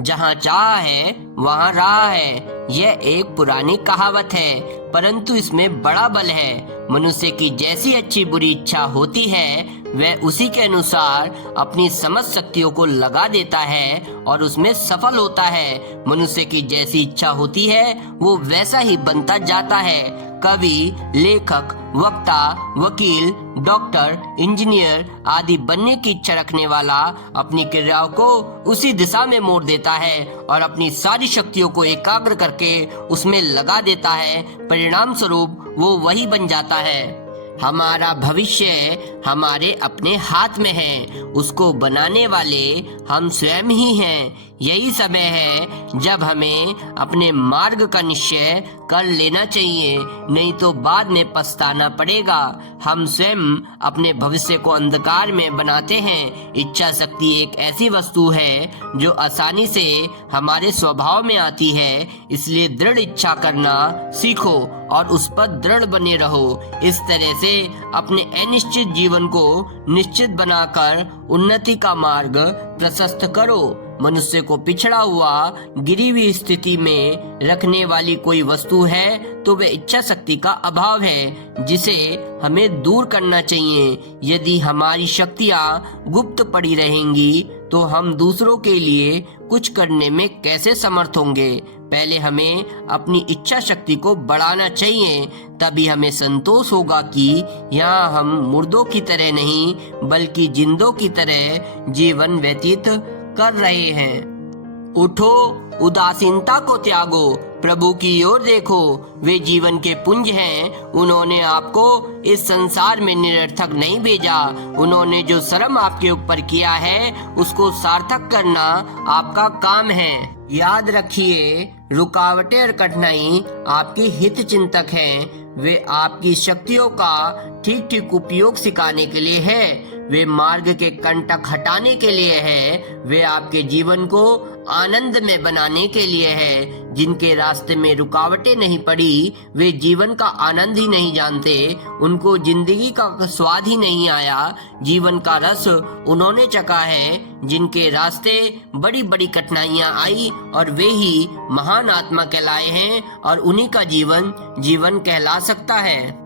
जहाँ चाह है वहाँ राह है। यह एक पुरानी कहावत है, परंतु इसमें बड़ा बल है। मनुष्य की जैसी अच्छी बुरी इच्छा होती है, वह उसी के अनुसार अपनी समझ शक्तियों को लगा देता है और उसमें सफल होता है। मनुष्य की जैसी इच्छा होती है, वो वैसा ही बनता जाता है। कवि, लेखक, वक्ता, वकील, डॉक्टर, इंजीनियर आदि बनने की इच्छा रखने वाला अपनी क्रियाओं को उसी दिशा में मोड़ देता है और अपनी सारी शक्तियों को एकाग्र करके उसमें लगा देता है। परिणाम स्वरूप वो वही बन जाता है। हमारा भविष्य हमारे अपने हाथ में है, उसको बनाने वाले हम स्वयं ही हैं। यही समय है जब हमें अपने मार्ग का निश्चय कर लेना चाहिए, नहीं तो बाद में पछताना पड़ेगा। हम स्वयं अपने भविष्य को अंधकार में बनाते हैं। इच्छा शक्ति एक ऐसी वस्तु है जो आसानी से हमारे स्वभाव में आती है, इसलिए दृढ़ इच्छा करना सीखो और उस पर दृढ़ बने रहो। इस तरह से अपने अनिश्चित जीवन को निश्चित बनाकर उन्नति का मार्ग प्रशस्त करो। मनुष्य को पिछड़ा हुआ, गिरी हुई स्थिति में रखने वाली कोई वस्तु है तो वह इच्छा शक्ति का अभाव है, जिसे हमें दूर करना चाहिए। यदि हमारी शक्तियाँ गुप्त पड़ी रहेंगी तो हम दूसरों के लिए कुछ करने में कैसे समर्थ होंगे। पहले हमें अपनी इच्छा शक्ति को बढ़ाना चाहिए, तभी हमें संतोष होगा कि यहाँ हम मुर्दों की तरह नहीं बल्कि जिंदों की तरह जीवन व्यतीत कर रहे हैं। उठो, उदासीनता को त्यागो, प्रभु की ओर देखो। वे जीवन के पुंज हैं। उन्होंने आपको इस संसार में निरर्थक नहीं भेजा। उन्होंने जो श्रम आपके ऊपर किया है उसको सार्थक करना आपका काम है। याद रखिए, रुकावटें और कठिनाई आपकी हित चिंतक हैं। वे आपकी शक्तियों का ठीक ठीक उपयोग सिखाने के लिए है। वे मार्ग के कंटक हटाने के लिए है। वे आपके जीवन को आनंद में बनाने के लिए है। जिनके रास्ते में रुकावटें नहीं पड़ी, वे जीवन का आनंद ही नहीं जानते। उनको जिंदगी का स्वाद ही नहीं आया। जीवन का रस उन्होंने चखा है। जिनके रास्ते बड़ी बड़ी कठिनाइयां आई और वे ही महान आत्मा कहलाए हैं और उन्हीं का जीवन जीवन कहला सकता है।